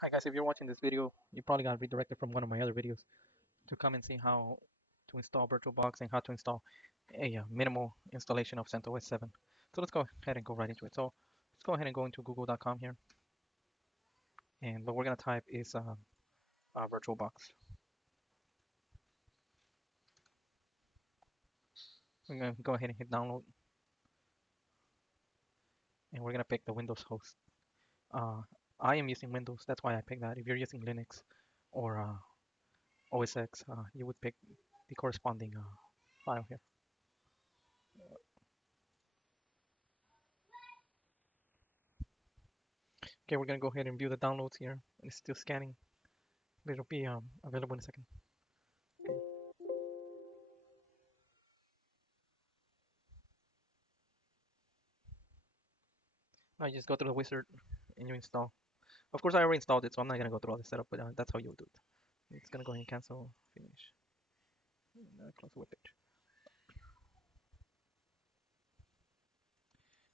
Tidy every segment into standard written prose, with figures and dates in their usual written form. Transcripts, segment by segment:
Hi guys, if you're watching this video, you probably got redirected from one of my other videos to come and see how to install VirtualBox and how to install a minimal installation of CentOS 7. So let's go ahead and go right into it. So let's go ahead and go into google.com here, and what we're gonna type is VirtualBox. We're gonna go ahead and hit download, and we're gonna pick the Windows host. Uh, I am using Windows, that's why I picked that. If you're using Linux or OS X, you would pick the corresponding file here. Okay, we're gonna go ahead and view the downloads here. It's still scanning. It'll be available in a second. Now you just go through the wizard and you install. Of course, I already installed it, so I'm not gonna go through all the setup, but that's how you do it. It's gonna go ahead and cancel, finish, and close the web page.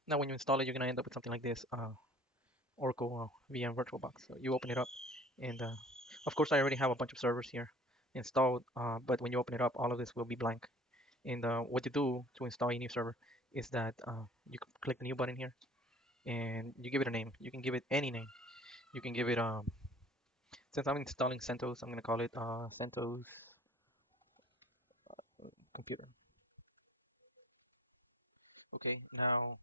Now, when you install it, you're gonna end up with something like this: Oracle VM VirtualBox. So you open it up, and of course, I already have a bunch of servers here installed. But when you open it up, all of this will be blank. And what you do to install a new server is that you click the new button here, and you give it a name. You can give it any name. You can give it since I'm installing CentOS, I'm gonna call it CentOS computer. Okay, now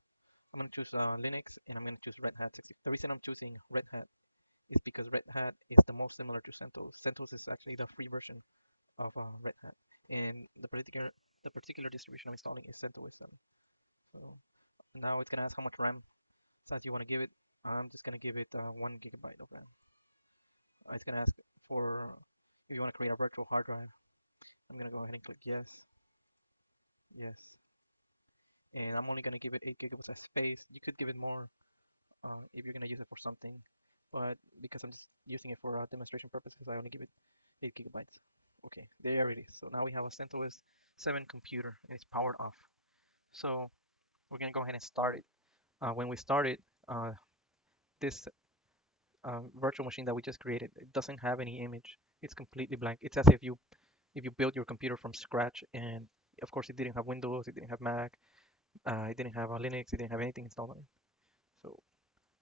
I'm gonna choose Linux and I'm gonna choose Red Hat 60. The reason I'm choosing Red Hat is because Red Hat is the most similar to CentOS. CentOS is actually the free version of Red Hat, and the particular distribution I'm installing is CentOS 7. So now it's gonna ask how much RAM size you want to give it. I'm just gonna give it 1 GB of RAM. It's gonna ask for if you want to create a virtual hard drive. I'm gonna go ahead and click yes, yes, and I'm only gonna give it 8 GB of space. You could give it more if you're gonna use it for something, but because I'm just using it for demonstration purposes, I only give it 8 GB. Okay, there it is. So now we have a CentOS 7 computer and it's powered off. So we're gonna go ahead and start it. When we start it, this virtual machine that we just created, it doesn't have any image. It's completely blank. It's as if you built your computer from scratch, and of course it didn't have Windows, it didn't have Mac, it didn't have Linux, it didn't have anything installed on it. So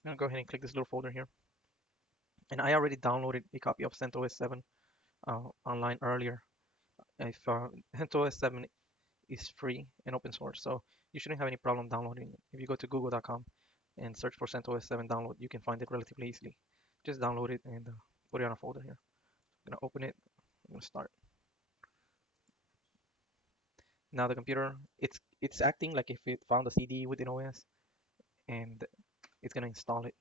I'm gonna go ahead and click this little folder here. And I already downloaded a copy of CentOS 7 online earlier. If CentOS 7 is free and open source, so you shouldn't have any problem downloading it. If you go to google.com and search for CentOS 7 download, you can find it relatively easily. Just download it and put it on a folder here. I'm gonna open it. I'm gonna start. Now the computer, it's acting like if it found a CD within OS, and it's gonna install it.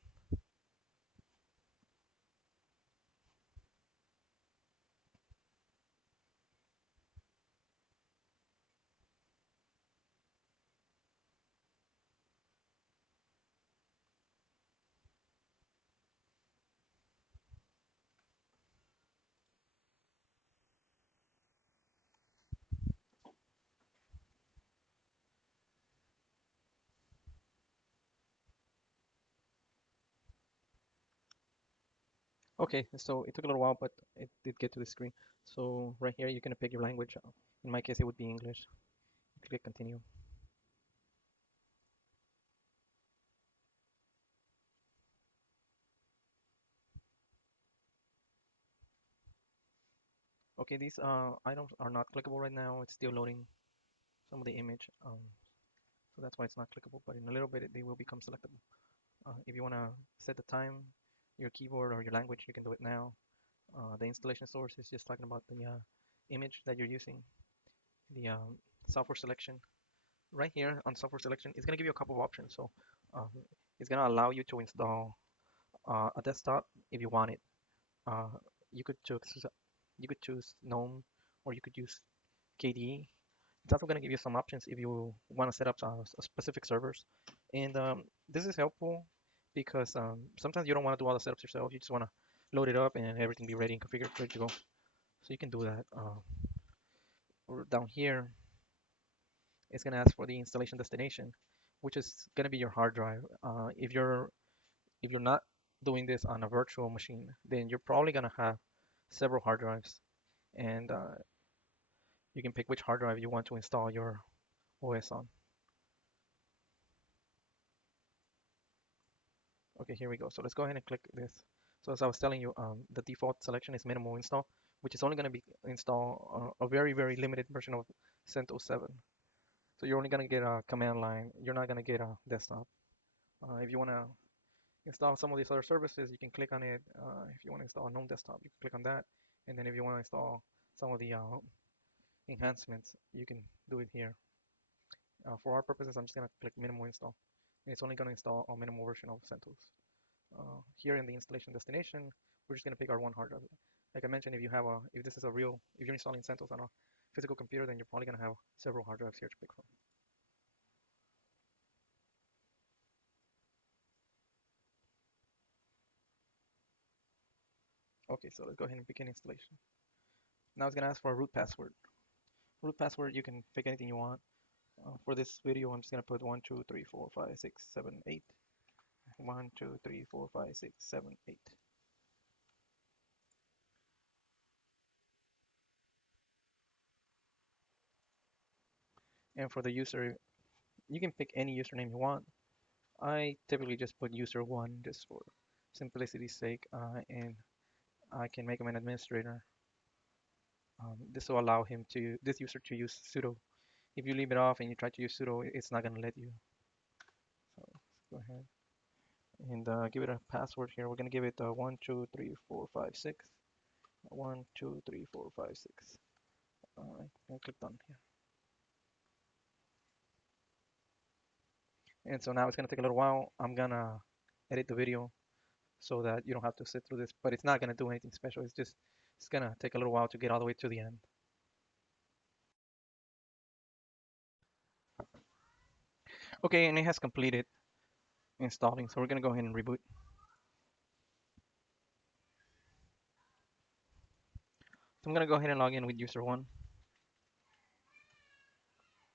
Okay, so it took a little while, but it did get to the screen. So right here, you're gonna pick your language. In my case, it would be English. Click continue. Okay, these items are not clickable right now. It's still loading some of the image, so that's why it's not clickable. But in a little bit, they will become selectable. If you wanna set the time, your keyboard or your language, you can do it now. The installation source is just talking about the image that you're using. The software selection right here on software selection is going to give you a couple of options. So um, it's going to allow you to install a desktop if you want it. Uh, you could choose GNOME or you could use KDE. It's also going to give you some options if you want to set up specific servers. And this is helpful because sometimes you don't want to do all the setups yourself. You just want to load it up and everything be ready and configured, ready to go. So you can do that. Down here, it's going to ask for the installation destination, which is going to be your hard drive. If you're not doing this on a virtual machine, then you're probably gonna have several hard drives, and you can pick which hard drive you want to install your OS on. Okay, here we go. So let's go ahead and click this. So as I was telling you, the default selection is minimal install, which is only going to be install a very, very limited version of CentOS 7. So you're only going to get a command line. You're not going to get a desktop. If you want to install some of these other services, you can click on it. If you want to install a GNOME desktop, you can click on that. And then if you want to install some of the enhancements, you can do it here. For our purposes, I'm just going to click minimal install. And it's only going to install a minimal version of CentOS. Here in the installation destination, we're just going to pick our one hard drive. Like I mentioned, if this is a real, if you're installing CentOS on a physical computer, then you're probably going to have several hard drives here to pick from. Okay, so let's go ahead and begin installation. Now it's going to ask for a root password. Root password, you can pick anything you want. For this video, I'm just going to put 1, 2, 3, 4, 5, 6, 7, 8. 1, 2, 3, 4, 5, 6, 7, 8. And for the user, you can pick any username you want. I typically just put user1 just for simplicity's sake, and I can make him an administrator. This will allow this user to use sudo. If you leave it off and you try to use sudo, it's not going to let you. So let's go ahead and give it a password here. We're going to give it 1, 2, 3, 4, 5, 6. 1, 2, 3, 4, 5, 6. And click done here. And so now it's going to take a little while. I'm going to edit the video so that you don't have to sit through this, but it's not going to do anything special. It's going to take a little while to get all the way to the end. Okay, and it has completed installing. So we're going to go ahead and reboot. So I'm going to go ahead and log in with user1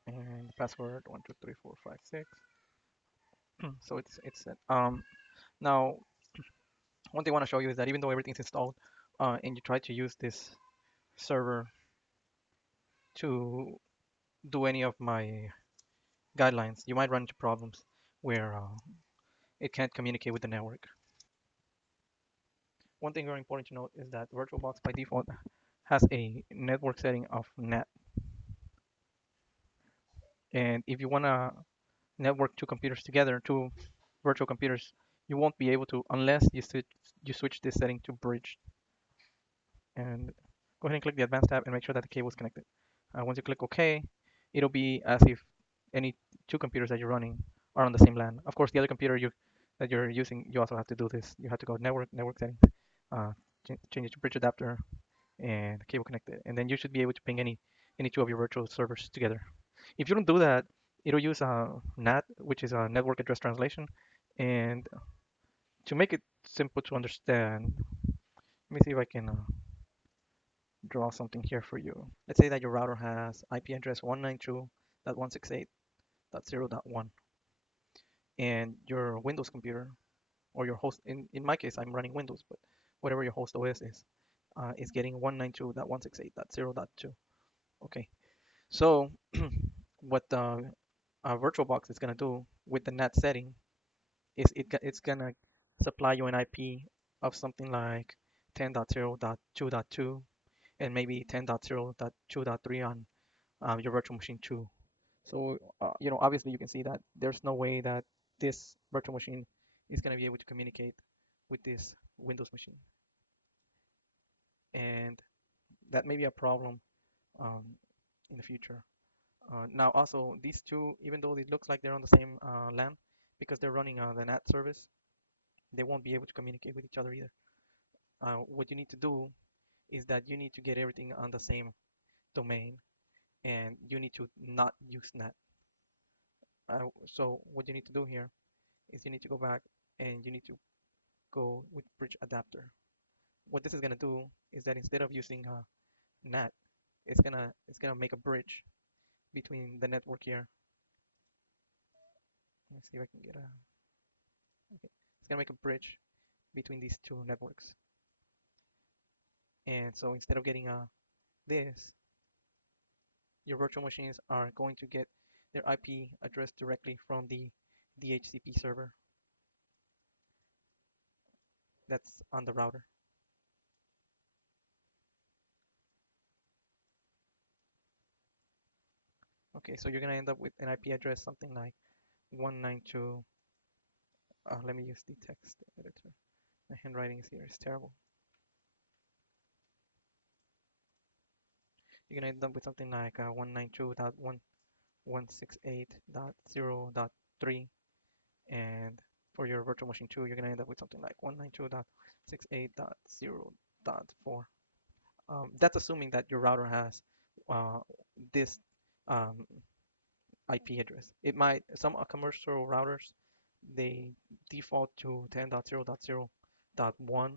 and the password 1, 2, 3, 4, 5, 6. So it's set. Now one thing I want to show you is that even though everything's installed and you try to use this server to do any of my guidelines, you might run into problems where it can't communicate with the network. One thing very important to note is that VirtualBox by default has a network setting of NAT. And if you want to network two computers together, two virtual computers, you won't be able to unless you switch this setting to bridge. And go ahead and click the advanced tab and make sure that the cable is connected. Once you click OK, it'll be as if any two computers that you're running are on the same LAN. Of course, the other computer that you're using, you also have to do this. You have to go network settings, change it to bridge adapter, and cable connected, and then you should be able to ping any two of your virtual servers together. If you don't do that, it'll use a NAT, which is a network address translation, and to make it simple to understand, let me see if I can draw something here for you. Let's say that your router has IP address 192.168.0.1, and your Windows computer or your host, in my case, I'm running Windows, but whatever your host OS is getting 192.168.0.2. Okay, so what the VirtualBox is going to do with the NAT setting is it's going to supply you an IP of something like 10.0.2.2 and maybe 10.0.2.3 on your virtual machine 2. So, obviously you can see that there's no way that this virtual machine is going to be able to communicate with this Windows machine. And that may be a problem um, in the future. Now, also, these two, even though it looks like they're on the same LAN, because they're running the NAT service, they won't be able to communicate with each other either. What you need to do is that you need to get everything on the same domain, and you need to not use NAT. So what you need to do here is you need to go back and you need to go with bridge adapter. What this is gonna do is that instead of using NAT, it's gonna make a bridge between the network here. Let me see if I can get a. Okay, it's gonna make a bridge between these two networks. And so instead of getting this, your virtual machines are going to get their IP address directly from the DHCP server that's on the router. Okay, so you're going to end up with an IP address something like 192. Let me use the text editor. My handwriting is here. It's terrible. You're going to end up with something like 192.168.0.3. And for your virtual machine 2, you're going to end up with something like 192.68.0.4. That's assuming that your router has uh, this um, IP address. It might, some commercial routers, they default to 10.0.0.1,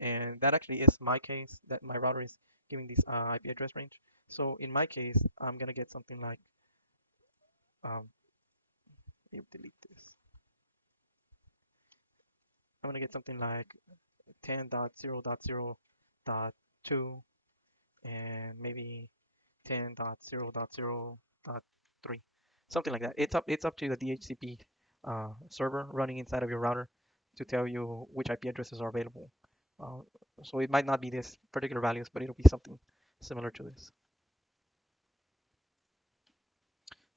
and that actually is my case, that my router is giving this IP address range. So in my case, I'm gonna get something like, you delete this. I'm gonna get something like 10.0.0.2 and maybe 10.0.0.3, something like that. It's up to the DHCP server running inside of your router to tell you which IP addresses are available. Uh, so it might not be this particular values, but it'll be something similar to this.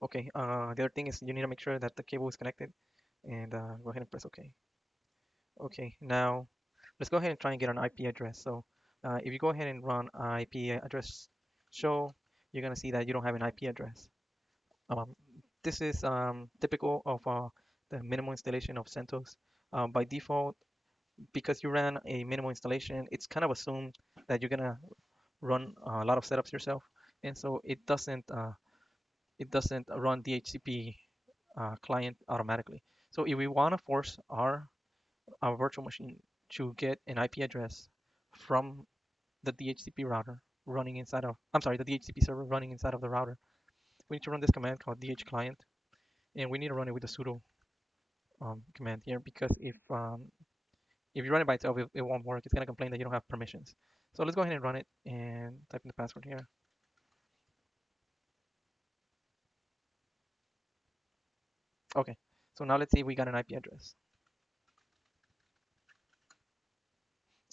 Okay, the other thing is you need to make sure that the cable is connected, and go ahead and press OK. Okay, now let's go ahead and try and get an IP address. So if you go ahead and run IP address show, you're gonna see that you don't have an IP address. Um, this is typical of the minimal installation of CentOS. By default, because you ran a minimal installation, it's kind of assumed that you're gonna run a lot of setups yourself, and so it doesn't run DHCP client automatically. So if we want to force our virtual machine to get an IP address from the DHCP router running inside of, I'm sorry, the DHCP server running inside of the router, we need to run this command called dhclient, and we need to run it with the sudo command here, because if you run it by itself, it won't work. It's going to complain that you don't have permissions. So let's go ahead and run it and type in the password here. Okay, so now let's see if we got an IP address.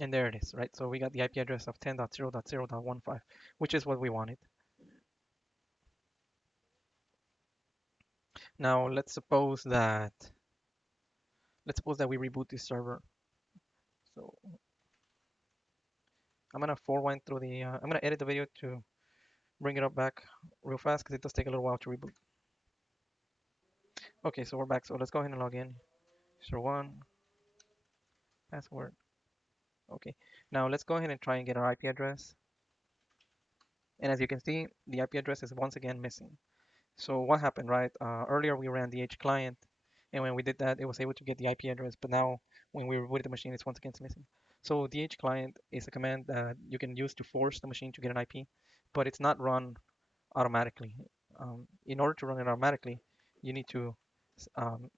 And there it is, right? So we got the IP address of 10.0.0.15, which is what we wanted. Now let's suppose that we reboot this server. So I'm gonna forward through I'm gonna edit the video to bring it up back real fast because it does take a little while to reboot. Okay, so we're back. So let's go ahead and log in. User one, password. Okay, now let's go ahead and try and get our IP address. And as you can see, the IP address is once again missing. So what happened, right? Earlier we ran the H client, and when we did that, it was able to get the IP address. But now when we rebooted the machine, it's once again missing. So DH client is a command that you can use to force the machine to get an IP, but it's not run automatically. In order to run it automatically, you need to um,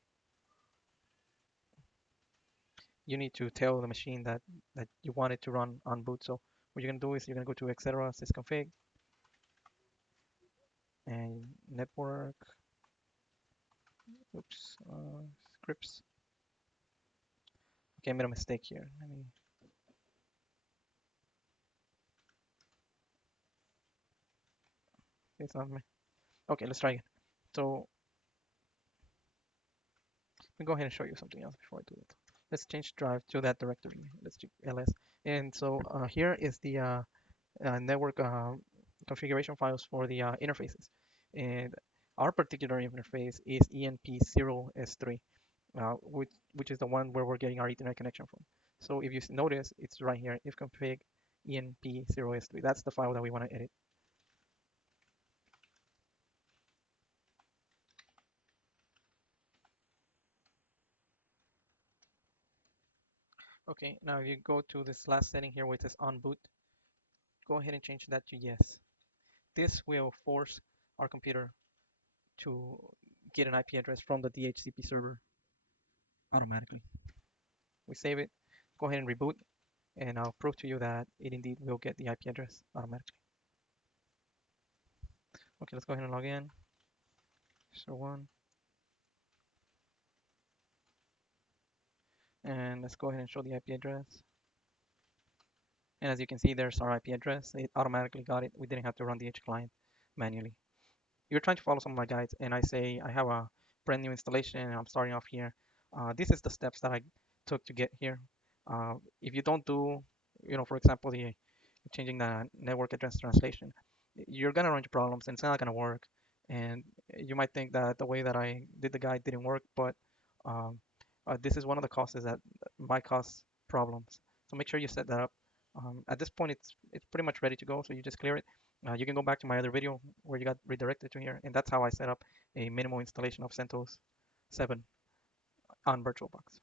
tell the machine that you want it to run on boot. So what you're gonna do is you're gonna go to etc sysconfig and network. Oops, scripts. Okay, I made a mistake here. Let me. It's not me. Okay, let's try again. So let me go ahead and show you something else before I do it. Let's change drive to that directory. Let's do ls. And so here is the network configuration files for the interfaces. And our particular interface is ENP0S3, which is the one where we're getting our Ethernet connection from. So if you notice, it's right here, ifconfig ENP0S3. That's the file that we want to edit. Okay, now if you go to this last setting here where it says on boot, go ahead and change that to yes. This will force our computer to get an IP address from the DHCP server automatically. We save it. Go ahead and reboot, and I'll prove to you that it indeed will get the IP address automatically. Okay, let's go ahead and log in. So one, and let's go ahead and show the IP address. And as you can see, there's our IP address. It automatically got it. We didn't have to run the H client manually. You're trying to follow some of my guides, and I say I have a brand new installation, and I'm starting off here. This is the steps that I took to get here. If you don't do, for example, the changing the network address translation, you're gonna run into problems, and it's not gonna work. And you might think that the way that I did the guide didn't work, but um, this is one of the causes that might cause problems. So make sure you set that up. At this point, it's pretty much ready to go, so you just clear it. You can go back to my other video where you got redirected to here, and that's how I set up a minimal installation of CentOS 7 on VirtualBox.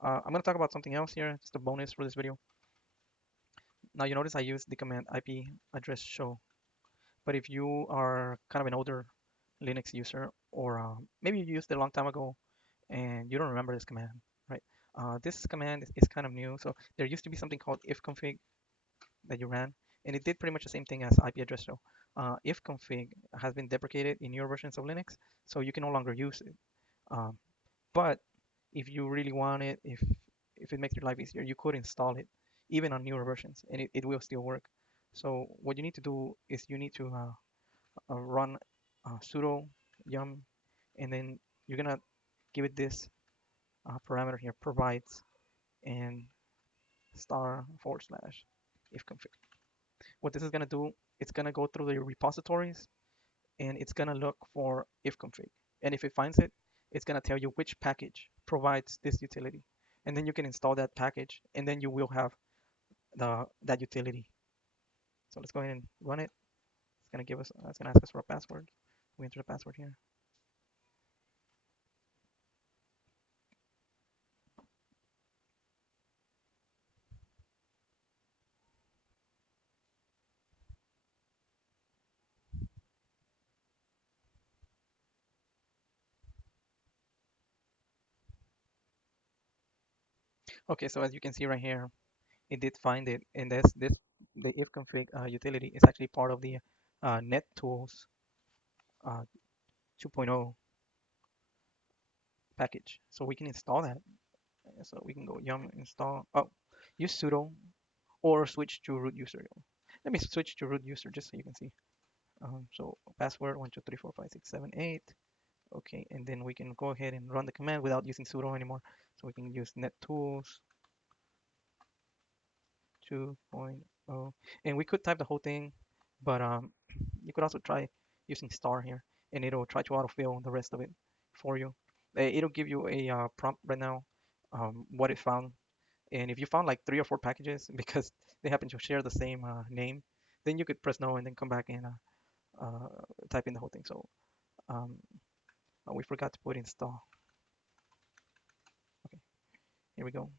I'm going to talk about something else here, just a bonus for this video. Now you notice I use the command IP address show, but if you are kind of an older Linux user, or maybe you used it a long time ago and you don't remember this command, right? This command is kind of new. So there used to be something called ifconfig that you ran, and it did pretty much the same thing as IP address show. Ifconfig has been deprecated in newer versions of Linux, so you can no longer use it. Um, but if you really want it, if it makes your life easier, you could install it even on newer versions, and it will still work. So what you need to do is you need to run sudo yum, and then you're gonna give it this parameter here, provides, and star forward slash ifconfig. What this is gonna do, it's gonna go through the repositories, and it's gonna look for ifconfig. And if it finds it, it's gonna tell you which package provides this utility. And then you can install that package, and then you will have that utility. So let's go ahead and run it. It's gonna ask us for a password. We enter the password here. Okay, so as you can see right here, it did find it, and the ifconfig utility is actually part of the NetTools uh, 2.0 package. So we can install that. So we can go yum install. Oh, use sudo or switch to root user. Let me switch to root user just so you can see. So password 1234567 8. Okay, and then we can go ahead and run the command without using sudo anymore. So we can use NetTools 2.0, and we could type the whole thing, but you could also try using star here, and it'll try to autofill the rest of it for you. It'll give you a prompt right now, what it found. And if you found like 3 or 4 packages because they happen to share the same name, then you could press no and then come back and uh, type in the whole thing. So um, we forgot to put install. Okay, here we go.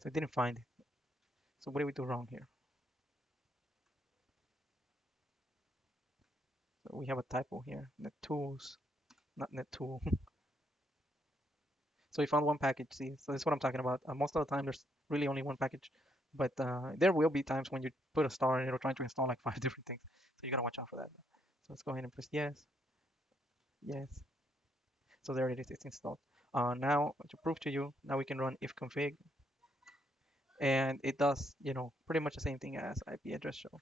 So it didn't find it. So what did we do wrong here? So we have a typo here. NetTools, not NetTool. So we found one package. See, so that's what I'm talking about. Most of the time, there's really only one package, but there will be times when you put a star and it'll try to install like 5 different things. So you gotta watch out for that. So let's go ahead and press yes, yes. So there it is. It's installed. Now to prove to you, now we can run ifconfig, and it does, pretty much the same thing as IP address show.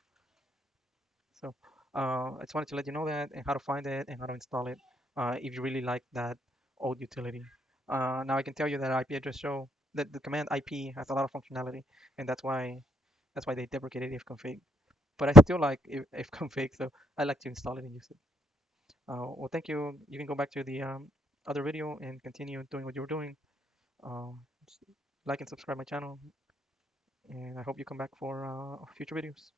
So I just wanted to let you know that and how to find it and how to install it if you really like that old utility. Now I can tell you that IP address show that the command IP has a lot of functionality, and that's why they deprecated ifconfig. But I still like ifconfig, so I like to install it and use it. Well, thank you. You can go back to the other video and continue doing what you were doing. Uh, like and subscribe my channel, and I hope you come back for future videos.